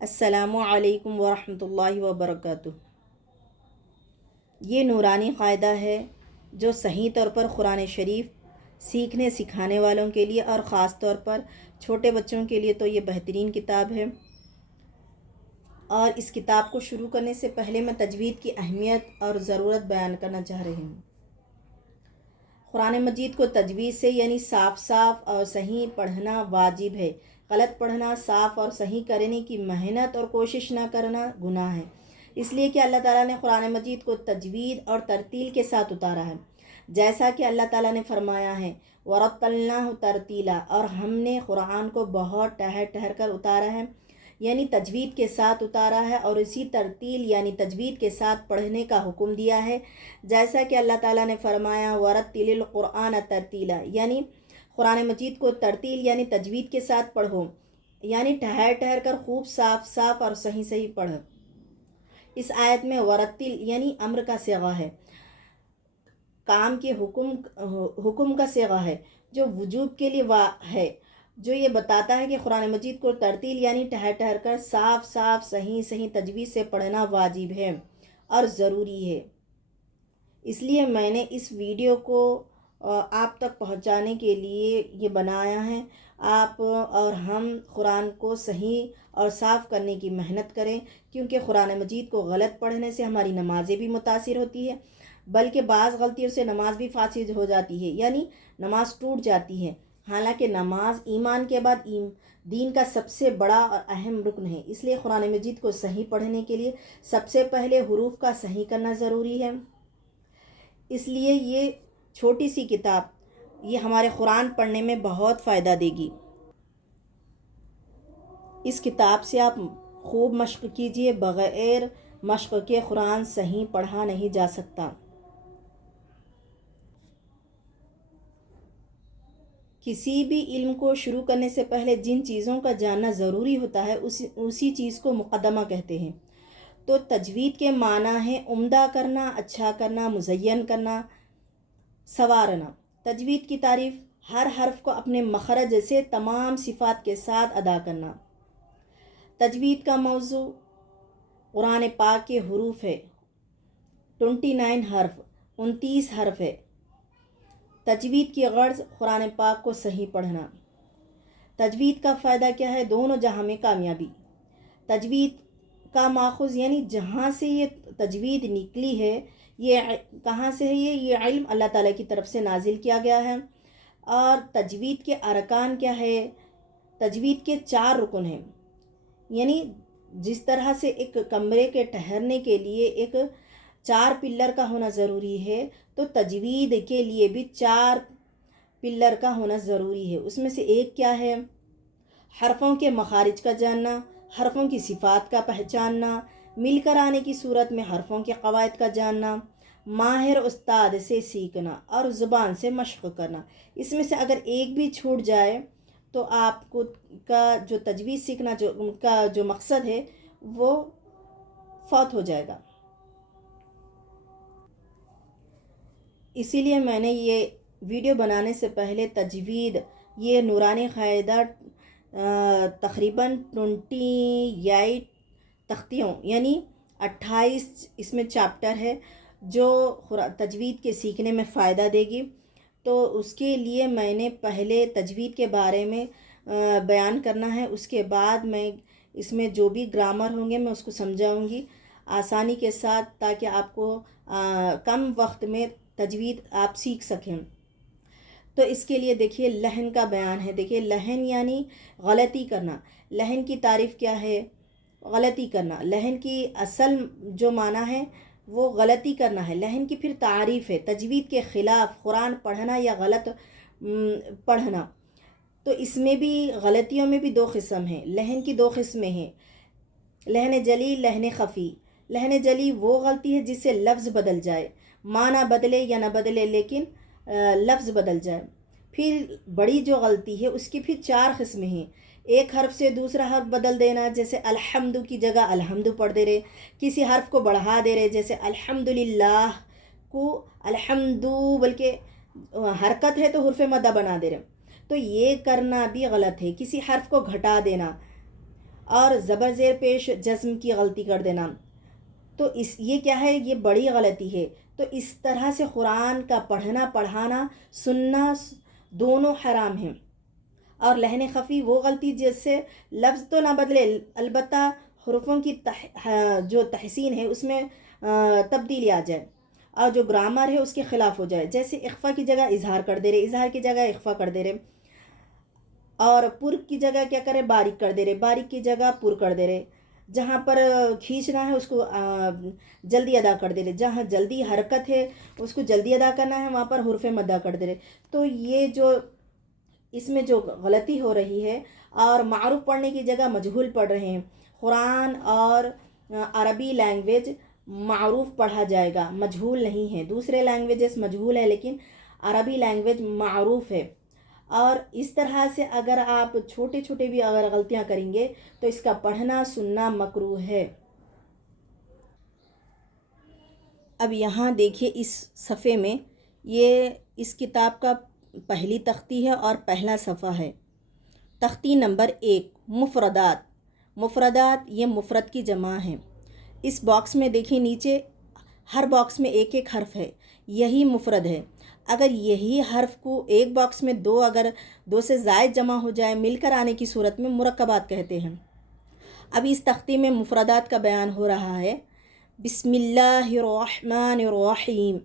السلام علیکم ورحمۃ اللہ وبرکاتہ۔ یہ نورانی قاعدہ ہے جو صحیح طور پر قرآن شریف سیکھنے سکھانے والوں کے لیے اور خاص طور پر چھوٹے بچوں کے لیے تو یہ بہترین کتاب ہے۔ اور اس کتاب کو شروع کرنے سے پہلے میں تجوید کی اہمیت اور ضرورت بیان کرنا چاہ رہی ہوں۔ قرآن مجید کو تجوید سے یعنی صاف صاف اور صحیح پڑھنا واجب ہے۔ غلط پڑھنا، صاف اور صحیح کرنے کی محنت اور کوشش نہ کرنا گناہ ہے، اس لیے کہ اللہ تعالیٰ نے قرآن مجید کو تجوید اور ترتیل کے ساتھ اتارا ہے، جیسا کہ اللہ تعالیٰ نے فرمایا ہے وَرَتَّلْنَاهُ تَرْتِيلًا، اور ہم نے قرآن کو بہت ٹھہر ٹھہر کر اتارا ہے، یعنی تجوید کے ساتھ اتارا ہے، اور اسی ترتیل یعنی تجوید کے ساتھ پڑھنے کا حکم دیا ہے، جیسا کہ اللہ تعالیٰ نے فرمایا وَرَتِّلِ الْقُرْآنَ تَرْتِيلًا، یعنی قرآن مجید کو ترتیل یعنی تجوید کے ساتھ پڑھو، یعنی ٹھہر ٹھہر کر خوب صاف صاف اور صحیح صحیح پڑھ۔ اس آیت میں ورتل یعنی امر کا صیغہ ہے، کام کے حکم کا صیغہ ہے جو وجوب کے لیے ہے، جو یہ بتاتا ہے کہ قرآن مجید کو ترتیل یعنی ٹھہر ٹھہر کر صاف صاف صحیح صحیح تجوید سے پڑھنا واجب ہے اور ضروری ہے۔ اس لیے میں نے اس ویڈیو کو آپ تک پہنچانے کے لیے یہ بنایا ہے۔ آپ اور ہم قرآن کو صحیح اور صاف کرنے کی محنت کریں، کیونکہ قرآن مجید کو غلط پڑھنے سے ہماری نمازیں بھی متاثر ہوتی ہے، بلکہ بعض غلطیوں سے نماز بھی فاسد ہو جاتی ہے، یعنی نماز ٹوٹ جاتی ہے، حالانکہ نماز ایمان کے بعد دین کا سب سے بڑا اور اہم رکن ہے۔ اس لیے قرآن مجید کو صحیح پڑھنے کے لیے سب سے پہلے حروف کا صحیح کرنا ضروری ہے۔ اس لیے یہ چھوٹی سی کتاب یہ ہمارے قرآن پڑھنے میں بہت فائدہ دے گی۔ اس کتاب سے آپ خوب مشق کیجئے، بغیر مشق کے قرآن صحیح پڑھا نہیں جا سکتا۔ کسی بھی علم کو شروع کرنے سے پہلے جن چیزوں کا جاننا ضروری ہوتا ہے اسی چیز کو مقدمہ کہتے ہیں۔ تو تجوید کے معنی ہے عمدہ کرنا، اچھا کرنا، مزین کرنا، سنوارنا۔ تجوید کی تعریف ہر حرف کو اپنے مخرج سے تمام صفات کے ساتھ ادا کرنا۔ تجوید کا موضوع قرآن پاک کے حروف ہے، 29 حرف، 29 حرف ہے۔ تجوید کی غرض قرآن پاک کو صحیح پڑھنا۔ تجوید کا فائدہ کیا ہے؟ دونوں جہاں میں کامیابی۔ تجوید کا ماخوذ یعنی جہاں سے یہ تجوید نکلی ہے، یہ کہاں سے ہے؟ یہ علم اللہ تعالیٰ کی طرف سے نازل کیا گیا ہے۔ اور تجوید کے ارکان کیا ہے؟ تجوید کے 4 رکن ہیں، یعنی جس طرح سے ایک کمرے کے ٹھہرنے کے لیے ایک 4 پلر کا ہونا ضروری ہے، تو تجوید کے لیے بھی 4 پلر کا ہونا ضروری ہے۔ اس میں سے ایک کیا ہے؟ حرفوں کے مخارج کا جاننا، حرفوں کی صفات کا پہچاننا، مل کر آنے کی صورت میں حرفوں کے قواعد کا جاننا، ماہر استاد سے سیکھنا اور زبان سے مشق کرنا۔ اس میں سے اگر ایک بھی چھوٹ جائے تو آپ کو کا جو تجوید سیکھنا جو مقصد ہے وہ فوت ہو جائے گا۔ اسی لیے میں نے یہ ویڈیو بنانے سے پہلے تجوید یہ نورانی قاعدہ تقریباً 28 تختیوں یعنی 28 اس میں چیپٹر ہے جو تجوید کے سیکھنے میں فائدہ دے گی۔ تو اس کے لیے میں نے پہلے تجوید کے بارے میں بیان کرنا ہے، اس کے بعد میں اس میں جو بھی گرامر ہوں گے میں اس کو سمجھاؤں گی آسانی کے ساتھ، تاکہ آپ کو کم وقت میں تجوید آپ سیکھ سکیں۔ تو اس کے لیے دیکھیے لحن کا بیان ہے۔ دیکھیے لحن یعنی غلطی کرنا۔ لحن کی تعریف کیا ہے؟ غلطی کرنا۔ لحن کی اصل جو معنی ہے وہ غلطی کرنا ہے۔ لحن کی پھر تعریف ہے تجوید کے خلاف قرآن پڑھنا یا غلط پڑھنا۔ تو اس میں بھی غلطیوں میں بھی 2 قسم ہیں، لحن کی 2 قسمیں ہیں، لحن جلی، لحن خفی۔ لحن جلی وہ غلطی ہے جس سے لفظ بدل جائے، معنی بدلے یا نہ بدلے لیکن لفظ بدل جائے۔ پھر بڑی جو غلطی ہے اس کی پھر 4 قسمیں ہیں، ایک حرف سے دوسرا حرف بدل دینا، جیسے الحمد کی جگہ الحمد پڑھ دے رہے، کسی حرف کو بڑھا دے رہے، جیسے الحمدللہ کو الحمدو بلکہ حرکت ہے تو حرف مدہ بنا دے رہے، تو یہ کرنا بھی غلط ہے۔ کسی حرف کو گھٹا دینا، اور زبر زیر پیش جزم کی غلطی کر دینا، تو یہ کیا ہے، یہ بڑی غلطی ہے۔ تو اس طرح سے قرآن کا پڑھنا، پڑھانا، سننا دونوں حرام ہیں۔ اور لحن خفی وہ غلطی جس سے لفظ تو نہ بدلے، البتہ حروفوں کی جو تحسین ہے اس میں تبدیلی آ جائے، اور جو گرامر ہے اس کے خلاف ہو جائے، جیسے اخفا کی جگہ اظہار کر دے رہے، اظہار کی جگہ اخفا کر دے رہے، اور پر کی جگہ کیا کرے، باریک کر دے رہے، باریک کی جگہ پر کر دے رہے، جہاں پر کھینچنا ہے اس کو جلدی ادا کر دے رہے، جہاں جلدی حرکت ہے اس کو جلدی ادا کرنا ہے وہاں پر حروف مدہ کر دے رہے۔ تو یہ جو اس میں جو غلطی ہو رہی ہے، اور معروف پڑھنے کی جگہ مجہول پڑھ رہے ہیں۔ قرآن اور عربی لینگویج معروف پڑھا جائے گا، مجہول نہیں ہے۔ دوسرے لینگویجز مجہول ہے لیکن عربی لینگویج معروف ہے۔ اور اس طرح سے اگر آپ چھوٹے چھوٹے بھی اگر غلطیاں کریں گے تو اس کا پڑھنا سننا مکروہ ہے۔ اب یہاں دیکھیے اس صفحے میں، یہ اس کتاب کا پہلی تختی ہے اور پہلا صفحہ ہے۔ تختی نمبر 1، مفردات۔ مفردات یہ مفرد کی جمع ہے۔ اس باکس میں دیکھیں نیچے ہر باکس میں ایک ایک حرف ہے، یہی مفرد ہے۔ اگر یہی حرف کو ایک باکس میں اگر دو سے زائد جمع ہو جائے، مل کر آنے کی صورت میں مرکبات کہتے ہیں۔ اب اس تختی میں مفردات کا بیان ہو رہا ہے۔ بسم اللہ الرحمن الرحیم،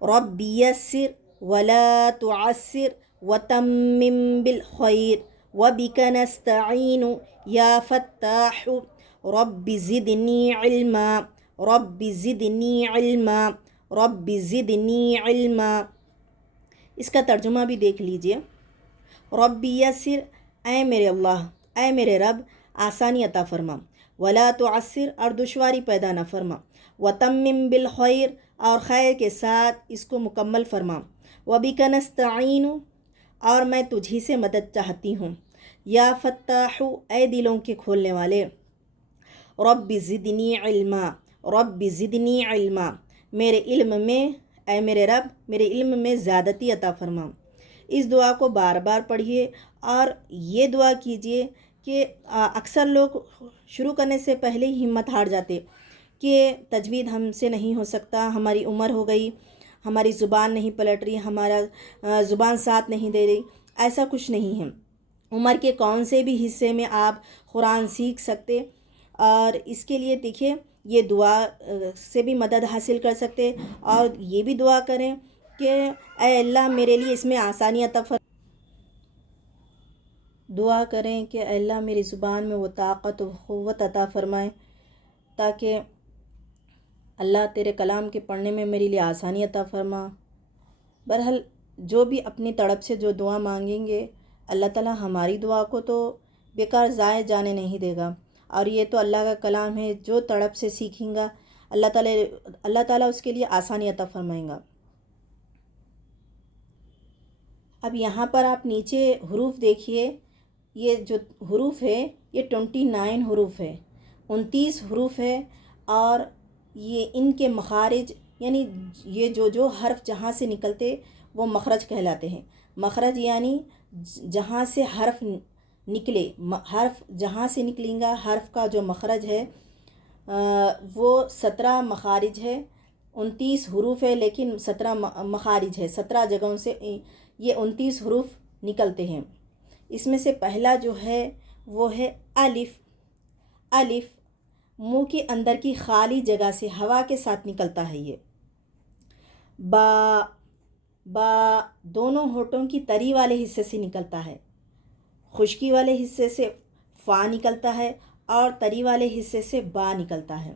رب یسر ولا تعسر وتمم بالخیر وبک نستعین یا فتاح رب زدنی علما رب زدنی علما رب زدنی علما۔ اس کا ترجمہ بھی دیکھ لیجئے۔ رب یسر، اے میرے اللہ، اے میرے رب آسانی عطا فرما، ولا تعسر اور دشواری پیدا نہ فرما، وتمم بالخیر اور خیر کے ساتھ اس کو مکمل فرما، وبک نستعین اور میں تجھی سے مدد چاہتی ہوں، یا فتاح اے دلوں کے کھولنے والے، رب زدنی علما رب زدنی علما میرے علم میں، اے میرے رب میرے علم میں زیادتی عطا فرما۔ اس دعا کو بار بار پڑھیے، اور یہ دعا کیجئے کہ اکثر لوگ شروع کرنے سے پہلے ہی ہمت ہار جاتے کہ تجوید ہم سے نہیں ہو سکتا، ہماری عمر ہو گئی، ہماری زبان نہیں پلٹ رہی، ہمارا زبان ساتھ نہیں دے رہی۔ ایسا کچھ نہیں ہے، عمر کے کون سے بھی حصے میں آپ قرآن سیکھ سکتے، اور اس کے لیے دیکھیے یہ دعا سے بھی مدد حاصل کر سکتے، اور یہ بھی دعا کریں کہ اے اللہ میرے لیے اس میں آسانی عطا فرما۔ دعا کریں کہ اے اللہ میری زبان میں وہ طاقت و قوت عطا فرمائے تاکہ اللہ تیرے کلام کے پڑھنے میں میرے لیے آسانی عطا فرما۔ بہرحال جو بھی اپنی طرف سے جو دعا مانگیں گے، اللہ تعالیٰ ہماری دعا کو تو بیکار ضائع جانے نہیں دے گا، اور یہ تو اللہ کا کلام ہے، جو تڑپ سے سیکھیں گا اللہ تعالیٰ اس کے لیے آسانی عطا فرمائیں گا۔ اب یہاں پر آپ نیچے حروف دیکھیے، یہ جو حروف ہے یہ 29 حروف ہے، 29 حروف ہے، اور یہ ان کے مخارج یعنی یہ جو حرف جہاں سے نکلتے وہ مخرج کہلاتے ہیں۔ مخرج یعنی جہاں سے حرف نکلے، حرف جہاں سے نکلیں گا، حرف کا جو مخرج ہے وہ 17 مخارج ہے، 29 حروف ہے لیکن 17 مخارج ہے، 17 جگہوں سے یہ 29 حروف نکلتے ہیں۔ اس میں سے پہلا جو ہے وہ ہے الف۔ الف منہ کے اندر کی خالی جگہ سے ہوا کے ساتھ نکلتا ہے یہ۔ با، با دونوں ہونٹوں کی تری والے حصے سے نکلتا ہے، خشکی والے حصے سے فا نکلتا ہے اور تری والے حصے سے با نکلتا ہے۔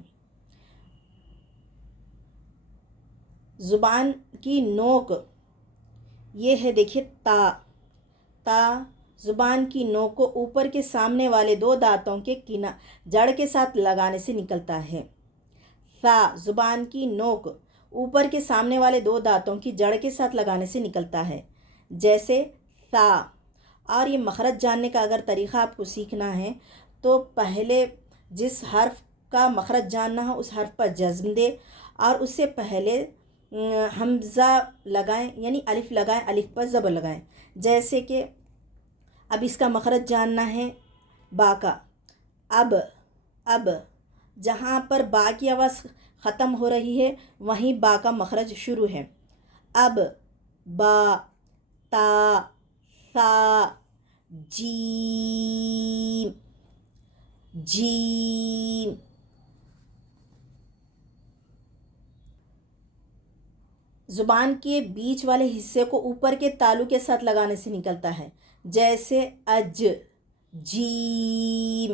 زبان کی نوک یہ ہے، دیکھیے تا۔ تا زبان کی نوک کو اوپر کے سامنے والے 2 دانتوں کے جڑ کے ساتھ لگانے سے نکلتا ہے۔ ثا زبان کی نوک اوپر کے سامنے والے 2 دانتوں کی جڑ کے ساتھ لگانے سے نکلتا ہے، جیسے ثا۔ اور یہ مخرج جاننے کا اگر طریقہ آپ کو سیکھنا ہے تو پہلے جس حرف کا مخرج جاننا ہو اس حرف پر جزم دے، اور اس سے پہلے حمزہ لگائیں یعنی الف لگائیں، الف پر زبر لگائیں۔ جیسے کہ اب اس کا مخرج جاننا ہے با کا اب جہاں پر با کی آواز ختم ہو رہی ہے وہیں با کا مخرج شروع ہے. اب با تا ثا جیم جیم. زبان کے بیچ والے حصے کو اوپر کے تالو کے ساتھ لگانے سے نکلتا ہے، جیسے اج جیم.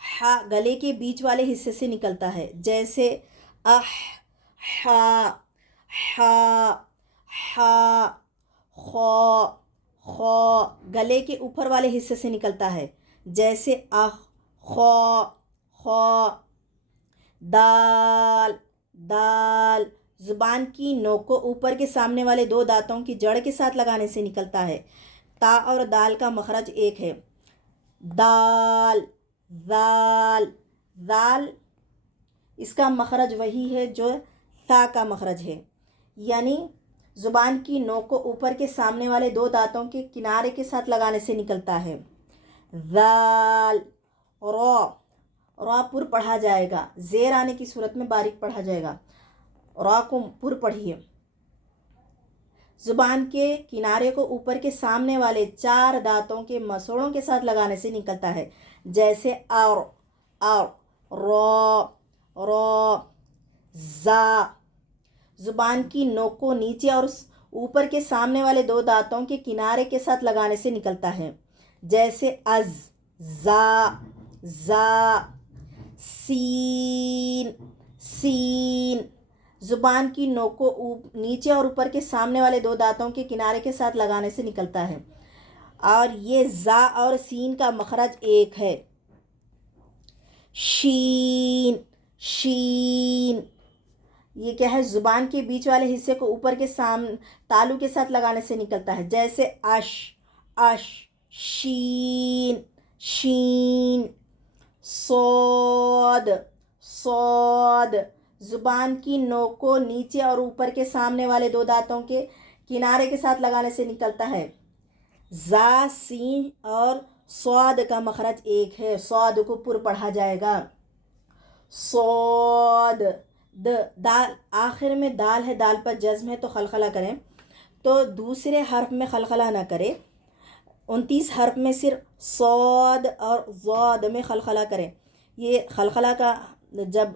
ہا گلے کے بیچ والے حصے سے نکلتا ہے، جیسے اح ہا خو گلے کے اوپر والے حصے سے نکلتا ہے، جیسے اخ خو. دال زبان کی نوک کو اوپر کے سامنے والے 2 دانتوں کی جڑ کے ساتھ لگانے سے نکلتا ہے. تا اور دال کا مخرج ایک ہے. دال اس کا مخرج وہی ہے جو تا کا مخرج ہے، یعنی زبان کی نوک کو اوپر کے سامنے والے 2 دانتوں کے کنارے کے ساتھ لگانے سے نکلتا ہے. ذال. را پر پڑھا جائے گا، زیر آنے کی صورت میں باریک پڑھا جائے گا. را کو پر پڑھیے. زبان کے کنارے کو اوپر کے سامنے والے 4 دانتوں کے مسوڑوں کے ساتھ لگانے سے نکلتا ہے، جیسے اور رو. زا زبان کی نوک کو نیچے اور اوپر کے سامنے والے 2 دانتوں کے کنارے کے ساتھ لگانے سے نکلتا ہے، جیسے از زا. سین زبان کی نوک کو نیچے اور اوپر کے سامنے والے 2 دانتوں کے کنارے کے ساتھ لگانے سے نکلتا ہے، اور یہ زا اور سین کا مخرج ایک ہے. شین یہ کیا ہے؟ زبان کے بیچ والے حصے کو اوپر کے تالو کے ساتھ لگانے سے نکلتا ہے، جیسے اش شین. صاد زبان کی نوک کو نیچے اور اوپر کے سامنے والے 2 دانتوں کے کنارے کے ساتھ لگانے سے نکلتا ہے. زا سین اور صاد کا مخرج ایک ہے، صاد کو پر پڑھا جائے گا. صاد. دال آخر میں دال ہے، دال پر جزم ہے تو خلخلہ کریں، تو دوسرے حرف میں خلخلہ نہ کریں. 29 حرف میں صرف صاد اور ضاد میں خلخلہ کریں. یہ خلخلہ کا جب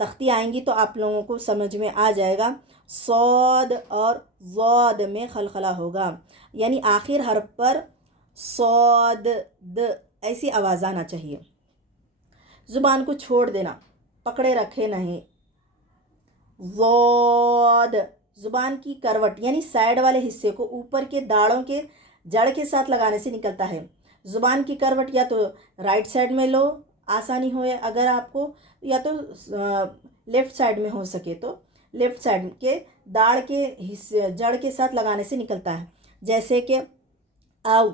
تختی آئیں گی تو آپ لوگوں کو سمجھ میں آ جائے گا. صاد اور ضاد میں خلخلہ ہوگا، یعنی آخر حرف پر صاد ایسی آواز آنا چاہیے. زبان کو چھوڑ دینا، پکڑے رکھے نہیں. ضاد زبان کی کروٹ یعنی سائیڈ والے حصے کو اوپر کے داڑوں کے جڑ کے ساتھ لگانے سے نکلتا ہے. زبان کی کروٹ یا تو رائٹ سائڈ میں لو، آسانی ہو اگر آپ کو، یا تو لیفٹ سائڈ میں ہو سکے تو لیفٹ سائڈ کے داڑ کے حصے جڑ کے ساتھ لگانے سے نکلتا ہے، جیسے کہ او.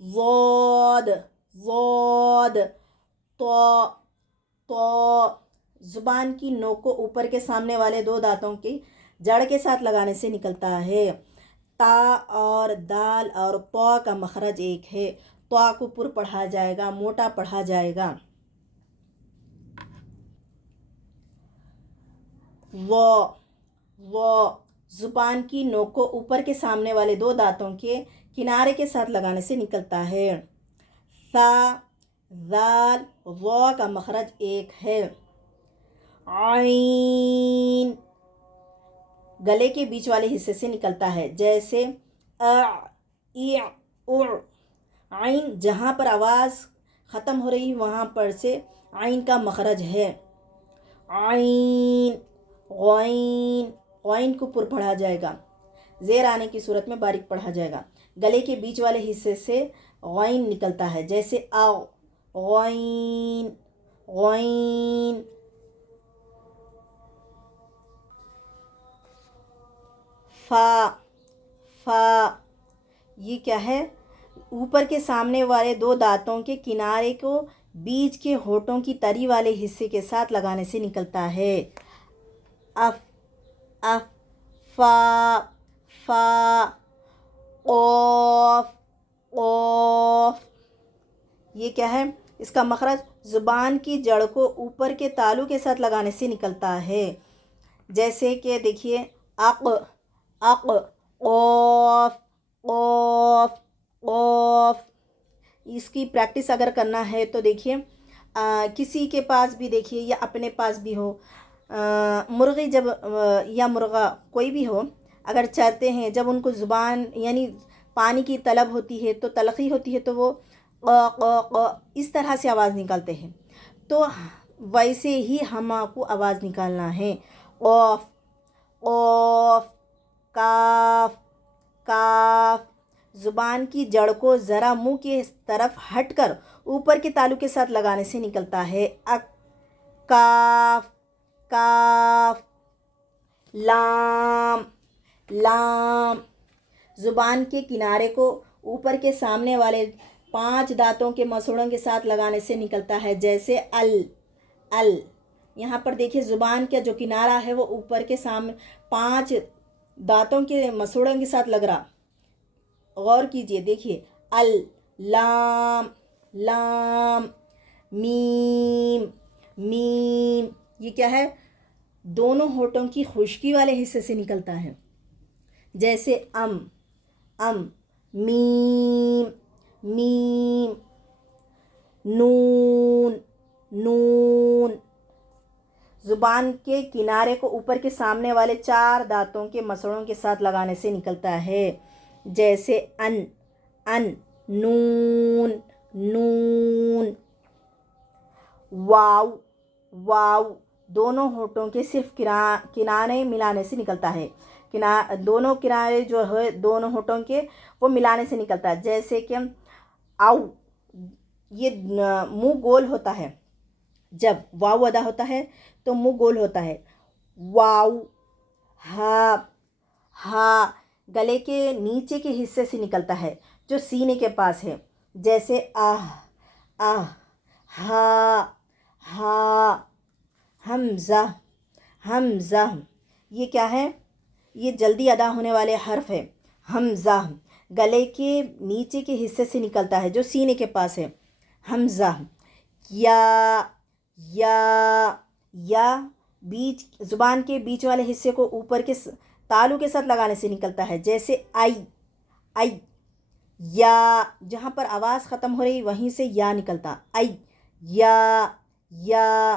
ضاد تو زبان کی نوک کو اوپر کے سامنے والے 2 دانتوں کی جڑ کے ساتھ لگانے سے نکلتا ہے. تا اور دال اور تو کا مخرج ایک ہے، تو کو پر پڑھا جائے گا، موٹا پڑھا جائے گا. وہ زبان کی نوک کو اوپر کے سامنے والے 2 دانتوں کے کنارے کے ساتھ لگانے سے نکلتا ہے. ذال وہ کا مخرج ایک ہے. عین گلے کے بیچ والے حصے سے نکلتا ہے، جیسے عین جہاں پر آواز ختم ہو رہی وہاں پر سے عین کا مخرج ہے. عین غین کو پر پڑھا جائے گا، زیر آنے کی صورت میں باریک پڑھا جائے گا. گلے کے بیچ والے حصے سے غین نکلتا ہے، جیسے او. غین فا یہ کیا ہے؟ اوپر کے سامنے والے 2 دانتوں کے کنارے کو بیچ کے ہونٹوں کی تری والے حصے کے ساتھ لگانے سے نکلتا ہے. فا قوف یہ کیا ہے؟ اس کا مخرج زبان کی جڑ کو اوپر کے تالو کے ساتھ لگانے سے نکلتا ہے. جیسے کہ دیکھیے اق، اق، قوف، قوف، قوف. اس کی پریکٹس اگر کرنا ہے تو دیکھیے کسی کے پاس بھی دیکھیے یا اپنے پاس بھی ہو، مرغی جب یا مرغا کوئی بھی ہو، اگر چرتے ہیں، جب ان کو زبان یعنی پانی کی طلب ہوتی ہے تو تلخی ہوتی ہے تو وہ قا قا قا اس طرح سے آواز نکالتے ہیں. تو ویسے ہی ہم کو آواز نکالنا ہے. قوف، قوف، کاف، کاف. زبان کی جڑ کو ذرا منہ کی طرف ہٹ کر اوپر کے تالو کے ساتھ لگانے سے نکلتا ہے. اک، کاف، کاف. لام، لام. زبان کے کنارے کو اوپر کے سامنے والے 5 دانتوں کے مسوڑوں کے ساتھ لگانے سے نکلتا ہے. جیسے ال، ال. یہاں پر دیکھیے زبان کا جو کنارہ ہے وہ اوپر کے سامنے 5 دانتوں کے مسوڑوں کے ساتھ لگ رہا. غور کیجئے، دیکھیے ال، لام، لام. میم، میم. یہ کیا ہے؟ دونوں ہونٹوں کی خشکی والے حصے سے نکلتا ہے. جیسے ام، ام. میم، میم. نون، نون. زبان کے کنارے کو اوپر کے سامنے والے 4 دانتوں کے مسوڑوں کے ساتھ لگانے سے نکلتا ہے. جیسے ان، ان. نون، نون. واو، واو. دونوں ہونٹوں کے صرف کنارے ملانے سے نکلتا ہے. دونوں کنارے جو ہے دونوں ہونٹوں کے وہ ملانے سے نکلتا ہے. جیسے کہ او. یہ منہ گول ہوتا ہے، جب واو ادا ہوتا ہے تو منہ گول ہوتا ہے. واو. ہا، ہا. گلے کے نیچے کے حصے سے نکلتا ہے جو سینے کے پاس ہے. جیسے آہ، آہ. ہا، ہا. حمزہ، حمزہ. یہ کیا ہے؟ یہ جلدی ادا ہونے والے حرف ہے. حمزہ گلے کے نیچے کے حصے سے نکلتا ہے جو سینے کے پاس ہے. حمزہ. یا، یا. یا بیچ زبان کے بیچ والے حصے کو اوپر کے تالو کے ساتھ لگانے سے نکلتا ہے. جیسے آئی، آئی. یا جہاں پر آواز ختم ہو رہی وہیں سے یا نکلتا. آئی، یا، یا.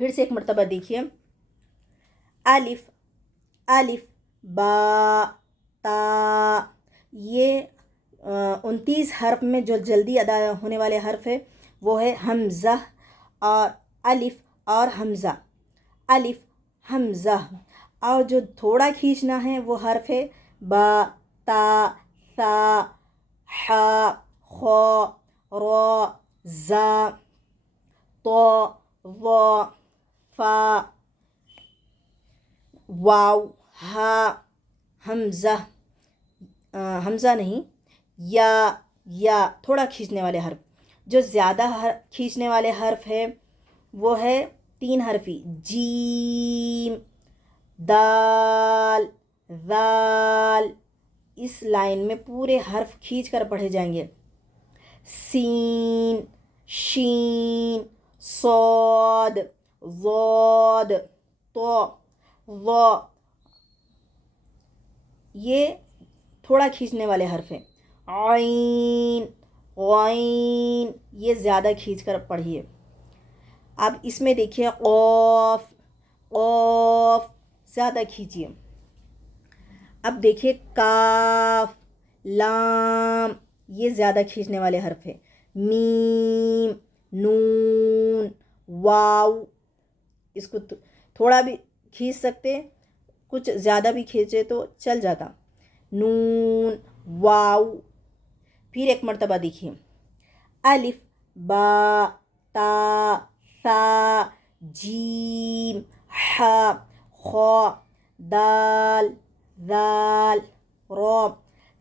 پھر سے ایک مرتبہ دیکھیے. الف، الف. با، تا. یہ 29 حرف میں جو جلدی ادا ہونے والے حرف ہے وہ ہے حمزہ اور الف اور حمزہ. الف، حمزہ. اور جو تھوڑا کھینچنا ہے وہ حرف ہے با، تا، ثا، حا، خا، را، زا، طا، ظا، فا، واو، ہا. حمزہ، حمزہ نہیں، یا، یا. تھوڑا کھینچنے والے حرف. جو زیادہ کھینچنے والے حرف ہے وہ ہے 3 حرفی. جیم، دال، ذال. اس لائن میں پورے حرف کھینچ کر پڑھے جائیں گے. سین، شین، صاد، ضاد، طا، ظا. یہ تھوڑا کھینچنے والے حرف ہیں. عین، غین. یہ زیادہ کھینچ کر پڑھیے. اب اس میں دیکھیے قاف، قاف. زیادہ کھینچیے. اب دیکھیے کاف، لام. یہ زیادہ کھینچنے والے حرف ہیں. میم، نون، واو. اس کو تھوڑا بھی کھینچ سکتے، کچھ زیادہ بھی کھینچے تو چل جاتا. نون، واو. پھر ایک مرتبہ دیکھیے. الف، با، تا، ثا، جیم، حا، خا، دال، ذال، را،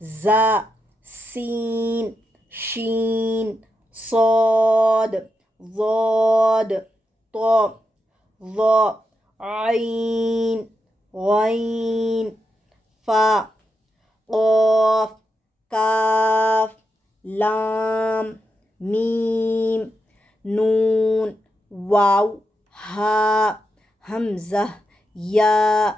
زا، سین، شین، صاد، ضاد، طا، ظا، عین، غین، فا، قاف، کاف، لام، میم، نون، واو، ہا، حمزہ، یا،